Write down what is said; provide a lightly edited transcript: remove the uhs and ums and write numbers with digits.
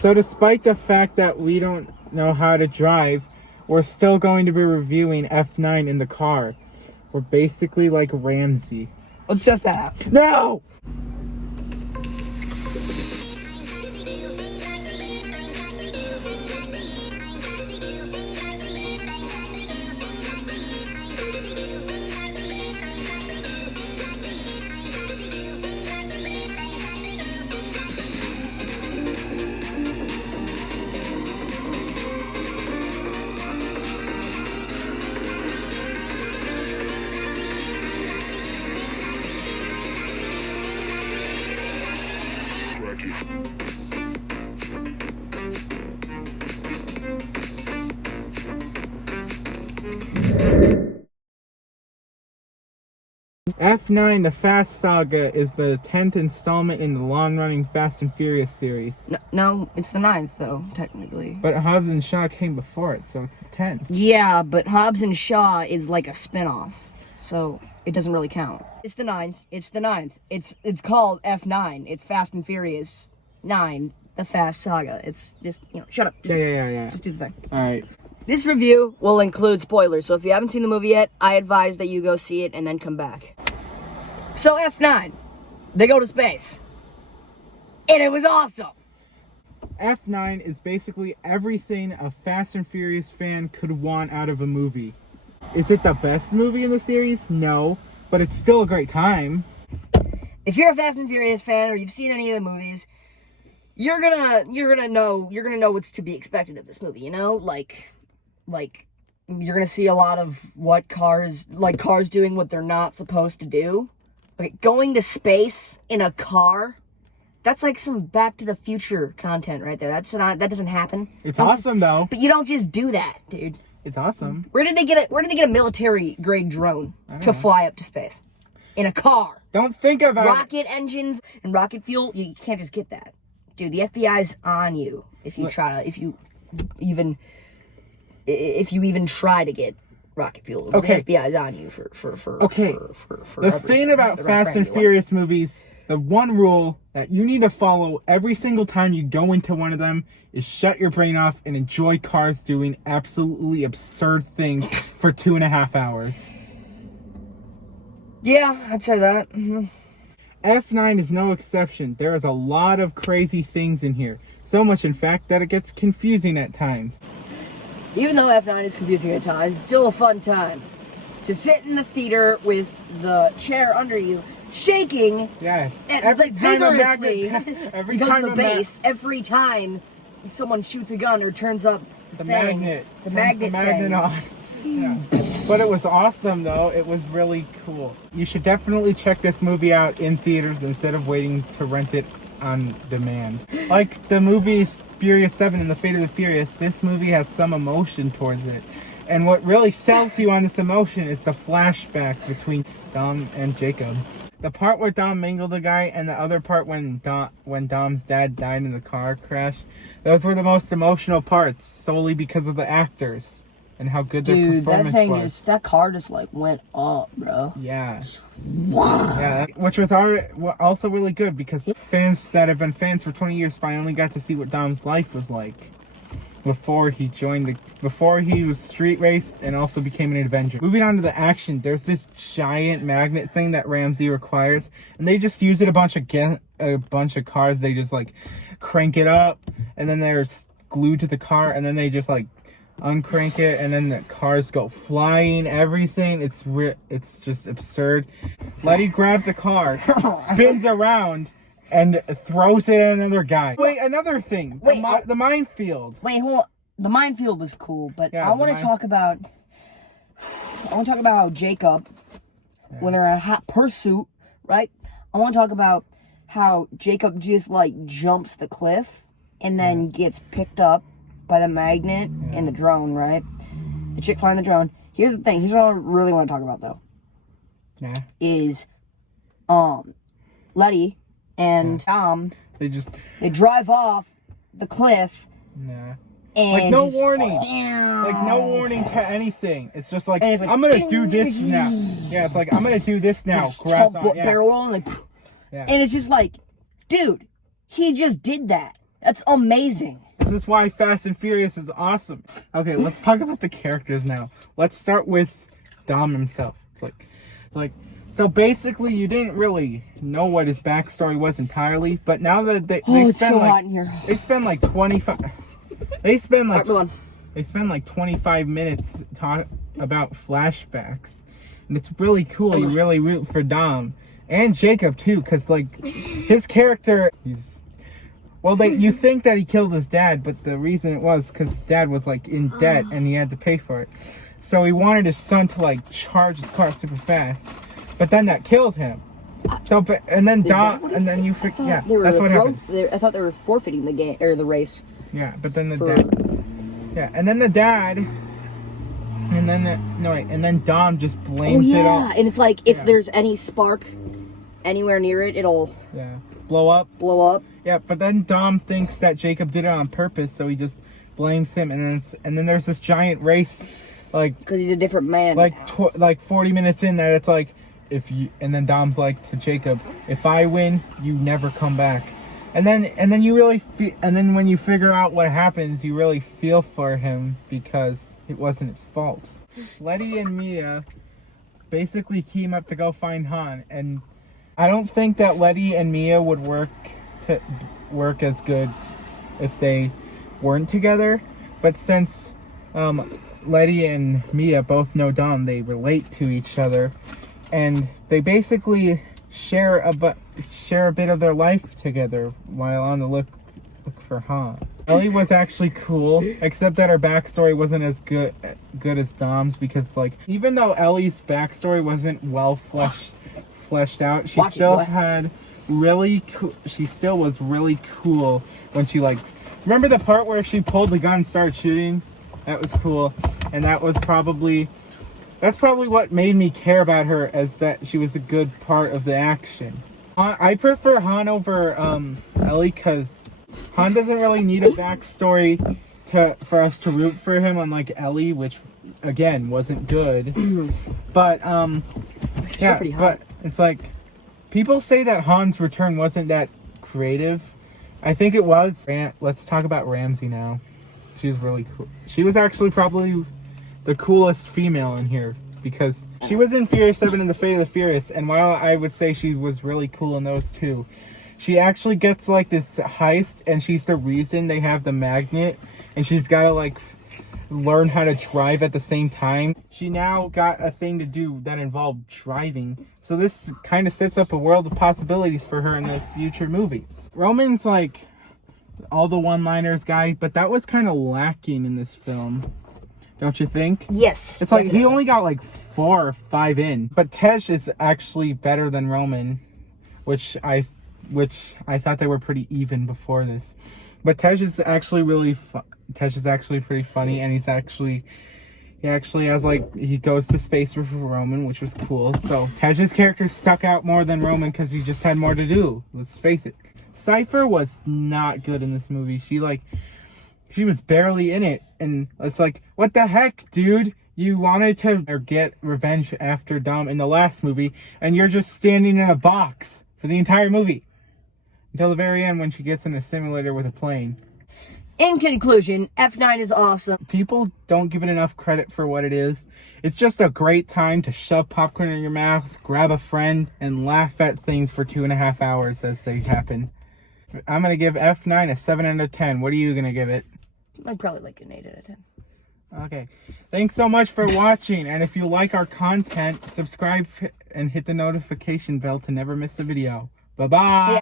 So despite the fact that we don't know how to drive, we're still going to be reviewing F9 in the car. We're basically like Ramsey. Let's test that out. No! F9, the Fast Saga, is the 10th installment in the long-running Fast and Furious series. No, it's the 9th, though, technically. But Hobbs and Shaw came before it, so it's the 10th. Yeah, but Hobbs and Shaw is like a spin-off, so it doesn't really count. It's the 9th. It's the 9th. It's called F9. It's Fast and Furious 9, the Fast Saga. It's just, shut up. Just, Yeah. Just do the thing. Alright. This review will include spoilers, so if you haven't seen the movie yet, I advise that you go see it and then come back. So F9, they go to space, and it was awesome. F9 is basically everything a Fast and Furious fan could want out of a movie. Is it the best movie in the series? No, but it's still a great time. If you're a Fast and Furious fan or you've seen any of the movies, you're gonna know what's to be expected of this movie. Like you're gonna see a lot of what cars doing what they're not supposed to do. Okay, going to space in a car, that's like some Back to the Future content right there. That doesn't happen. It's awesome though. But you don't just do that, dude. It's awesome. Where did they get a military grade drone to fly up to space? In a car. Don't think about rocket engines and rocket fuel. You can't just get that. Dude, the FBI's on you if you even try to get rocket fuel. Okay. The FBI's on you for the thing about Fast and Furious movies, the one rule that you need to follow every single time you go into one of them is shut your brain off and enjoy cars doing absolutely absurd things for 2.5 hours. Yeah, I'd say that. Mm-hmm. F9 is no exception. There is a lot of crazy things in here. So much, in fact, that it gets confusing at times. Even though F9 is confusing at times, it's still a fun time to sit in the theater with the chair under you, shaking. Yes. Vigorously because of the bass. Every time someone shoots a gun or turns up the magnet on. Yeah. But it was awesome, though. It was really cool. You should definitely check this movie out in theaters instead of waiting to rent it on demand. Like the movies Furious 7 and The Fate of the Furious, this movie has some emotion towards it. And what really sells you on this emotion is the flashbacks between Dom and Jacob. The part where Dom mangled the guy and the other part when Dom's dad died in the car crash, those were the most emotional parts, solely because of the actors and how good their performance was. That car just went up, bro. Yeah. Yeah, which was also really good because fans that have been fans for 20 years finally got to see what Dom's life was like before he was street raced and also became an Avenger. Moving on to the action, there's this giant magnet thing that Ramsey requires, and they just use it a bunch of cars. They just crank it up, and then they're glued to the car, and then they just uncrank it, and then the cars go flying. Everything, it's just absurd. Letty grabs a car, spins around, and throws it at another guy. Wait, another thing. The minefield. Wait, hold on. The minefield was cool, but yeah, I want to talk about how Jacob, when they're in a hot pursuit, right? I want to talk about how Jacob just jumps the cliff and then gets picked up by the magnet and the drone, right? The chick flying the drone. Here's the thing. Here's what I really want to talk about, though. Yeah. Is, Letty and Tom, they drive off the cliff. Yeah. And no warning. No warning to anything. It's just I'm gonna do this now. Yeah, it's I'm gonna do this now. Barrel roll, and it's just dude, he just did that. That's amazing. This is why Fast and Furious is awesome. Okay, let's talk about the characters now. Let's start with Dom himself. It's like, so basically you didn't really know what his backstory was entirely, but now that they it's spend so like, hot in here. they spend like 25, they spend like, Alright, they spend like 25 minutes talk about flashbacks, and it's really cool. You really root for Dom and Jacob too, because like his character, you think that he killed his dad, but the reason it was because his dad was like in debt and he had to pay for it, so he wanted his son to like charge his car super fast, but then that killed him. So, but and then Dom, and then you that's what happened. I thought they were forfeiting the game or the race. Yeah, but then the dad. Yeah, and then the dad, and then Dom just blames it all. And it's like if there's any spark anywhere near it, it'll blow up. Yeah, but then Dom thinks that Jacob did it on purpose, so he just blames him, and then there's this giant race, like because he's a different man. Like 40 minutes in that it's like and then Dom's like to Jacob, if I win, you never come back. And then you really and then when you figure out what happens, you really feel for him because it wasn't his fault. Letty and Mia basically team up to go find Han, and I don't think that Letty and Mia would work as good if they weren't together. But since Letty and Mia both know Dom, they relate to each other, and they basically share a bit of their life together while on the look for Han. Ellie was actually cool, except that her backstory wasn't as good as Dom's, because like even though Ellie's backstory wasn't well fleshed out, she still was really cool when she like, remember the part where she pulled the gun and started shooting? That was cool, and that's probably what made me care about her, as that she was a good part of the action. I prefer Han over Ellie because Han doesn't really need a backstory for us to root for him, unlike Ellie, which again wasn't good. But but it's like people say that Han's return wasn't that creative. I think it was. Let's talk about Ramsey now. She was really cool. She was actually probably the coolest female in here, because she was in Furious 7 and The Fate of the Furious, and while I would say she was really cool in those two, she actually gets like this heist, and she's the reason they have the magnet, and she's got to like learn how to drive at the same time. She now got a thing to do that involved driving, so this kind of sets up a world of possibilities for her in the future movies. Roman's like all the one-liners guy, but that was kind of lacking in this film. Don't you think? Yes. It's like he only got like 4 or 5 in. But Tej is actually better than Roman, which I thought they were pretty even before this. But Tej is actually pretty funny, and he actually has like, he goes to space with Roman, which was cool. So Tej's character stuck out more than Roman because he just had more to do. Let's face it. Cypher was not good in this movie. She was barely in it, and it's like, what the heck, dude? You wanted to get revenge after Dom in the last movie, and you're just standing in a box for the entire movie. Until the very end when she gets in a simulator with a plane. In conclusion, F9 is awesome. People don't give it enough credit for what it is. It's just a great time to shove popcorn in your mouth, grab a friend, and laugh at things for 2.5 hours as they happen. I'm going to give F9 a 7 out of 10. What are you going to give it? I'd probably like an 8 out of 10. Okay. Thanks so much for watching. And if you like our content, subscribe and hit the notification bell to never miss a video. Bye-bye. Yeah.